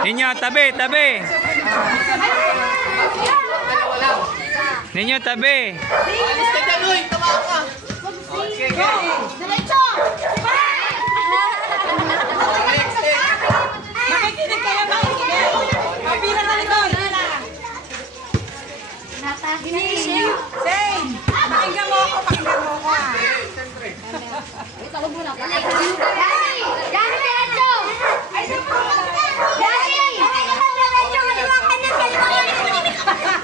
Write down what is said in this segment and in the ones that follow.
Ninyo, tabi, tabi. Ninyo, tabi. Alis ka dyan, uy! Tama ka! Okay, go! Diretso! Makikinig kayo, makikinig. Mapila na likod. Napakinig. Same. Pakinggan mo ako, pakinggan mo ako. Ito, wag mo na. Gani! Gani, diretso! Ay, Gani! Diretso, kaliwa ka na, kaliwa ka na.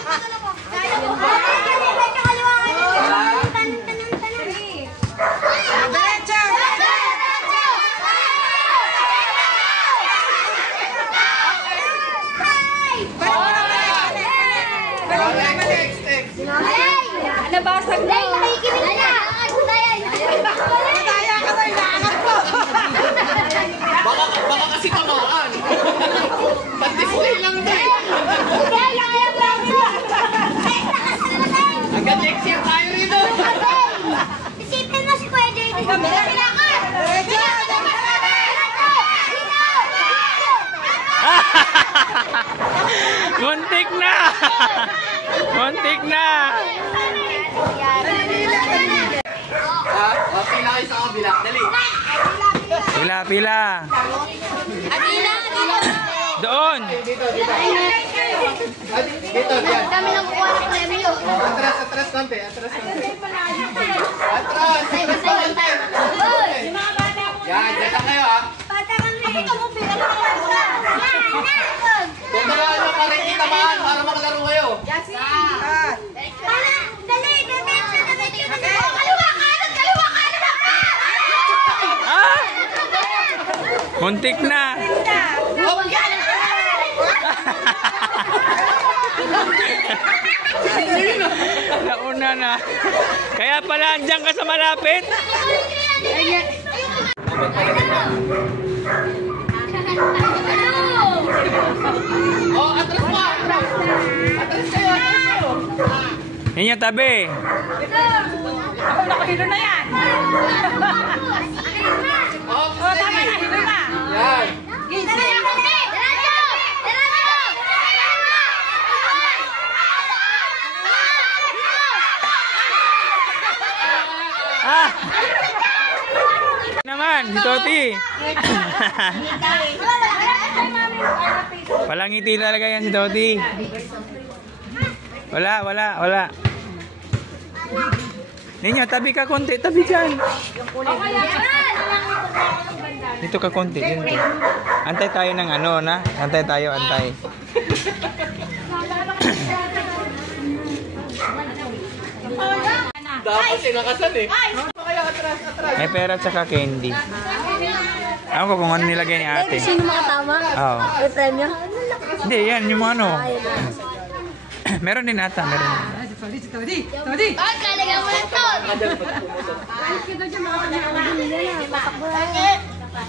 Nabasag mo. Baka kasi tamaan. Pag-display lang ba eh. Agad next year tayo rito. Isipin mo si Kuya Jay. Muntik na! Muntik na! Pila kayo sa kabila. Dali. Pila, pila. Doon! Dito, dito. Dito, yan. Dami lang kukuha ng premyo. Atras, atras konti. Atras konti. Atras, atras konti. Yan, dyan lang kayo ha. Kung ano pa rin itamaan para makalaro kayo. Ah! Muntik na! Nauna na. Kaya pala andyan ka sa malapit. Oh, atras pa! Atras kayo! Ninyo tabi. Ako nakahilo na yan. Oh, Tama na, hilo na. yan! Ah! Naman, si Toti. Walang ngiti talaga yan si Toti. Wala, wala, wala. Ninyo, tabi ka konti, tabi dyan. Dito ka konti. Dito. Antay tayo ng ano, na? Antay tayo, antay. Dapat sinakasan eh. Kaya atras, atras. May pera at saka candy. Ako kung ano nilagay ni ate. Sino makatama? Oo. May premyo? Hindi, yan, yung ano. Meron din ata, meron din. Todi. Ay, kalaga mo lang to!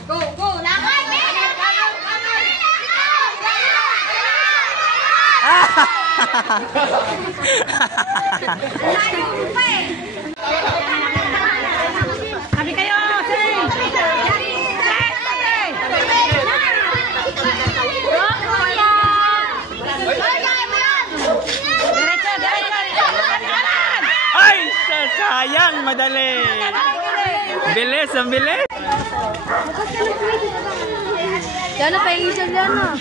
Go, go. Lakad! Sabi kayo, sing. Diretso, diretso. Ay, sayang, madali. Bilis, ang bilis. Gano'n pa yung isang gano'n?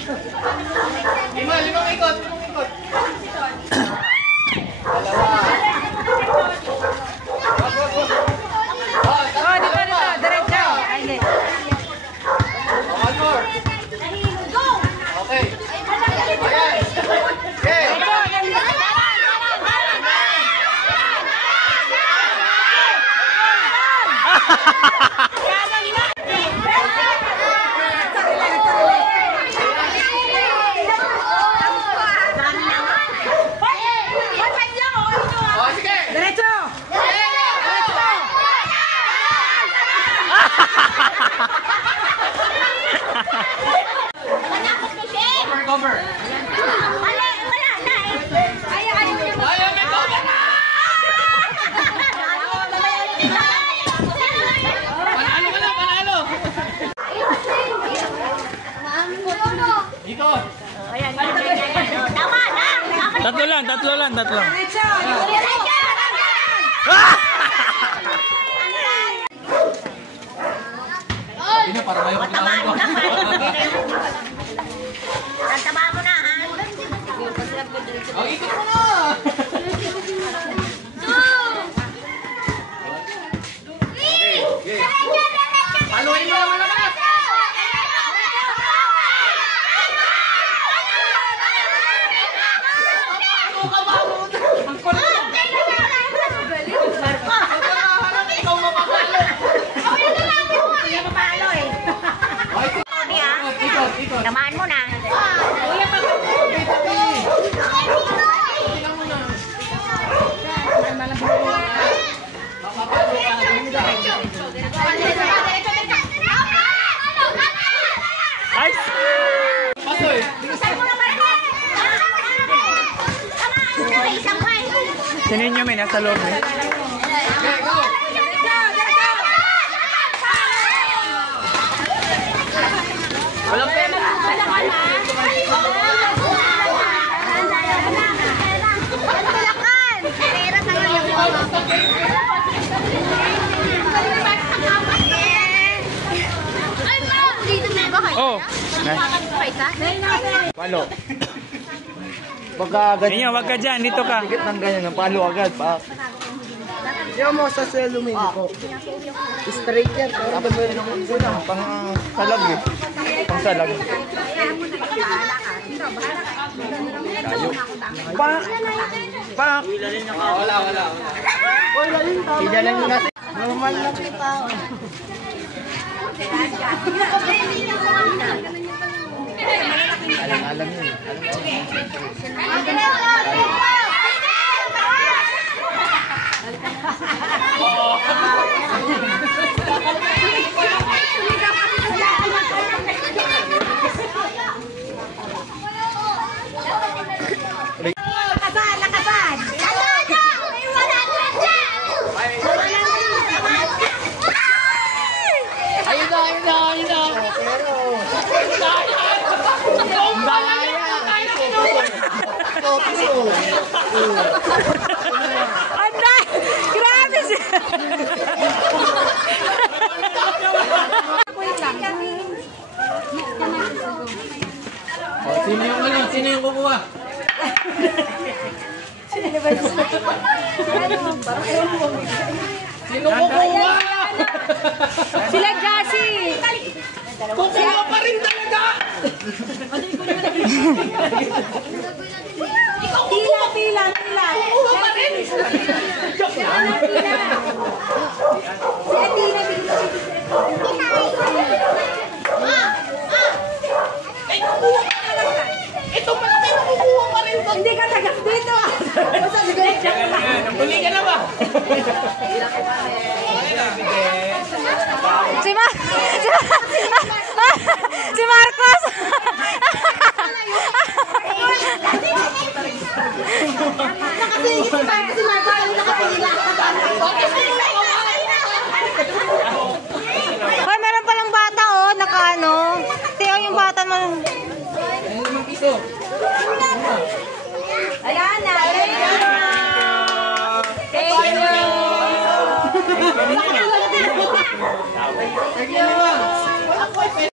Limang ikot, limang ikot. Dalawa. Oh, dito, dito. Diretso. Ay, hindi. One more. Okay. Okay. Okay. tatlo lang, tatlo. Hindi na, para kayo kapitawin ko. Tama mo na, ha? Ang ikot mo na! Okay. Paluin mo naman naman! Ikaw mapapalo! Ikot. Tamaan mo na. Pasoy! Sinin nyo, may nasa loob eh. Okay, go! Walang pera! Oh! Palo. Pagka ganyan. Ninyo, wag ka dyan. Dito ka. Higit ng ganyan, ng palo agad. Pa. Yung mo sa selumino ko. Straight yan. Tapos mo rin ang una. Pang salag eh. Pang salag. Tayo. Pak! Pak! Wala. Idalan nyo natin. Normal lang kita. Alam yun. Lakasan! Ayun na! Anda! Grabe siya! Sino yung kukuha? Sino kukuha? Sila Jassy! Kukuha pa rin talaga! Tila! Kukuha pa rin! Ay, kukuha pa talaga! Ito pala kayo, kukuha pa rin! Hindi ka taga dito! Huli ka na ba? Si Marcos! Nakasingit si Marcos.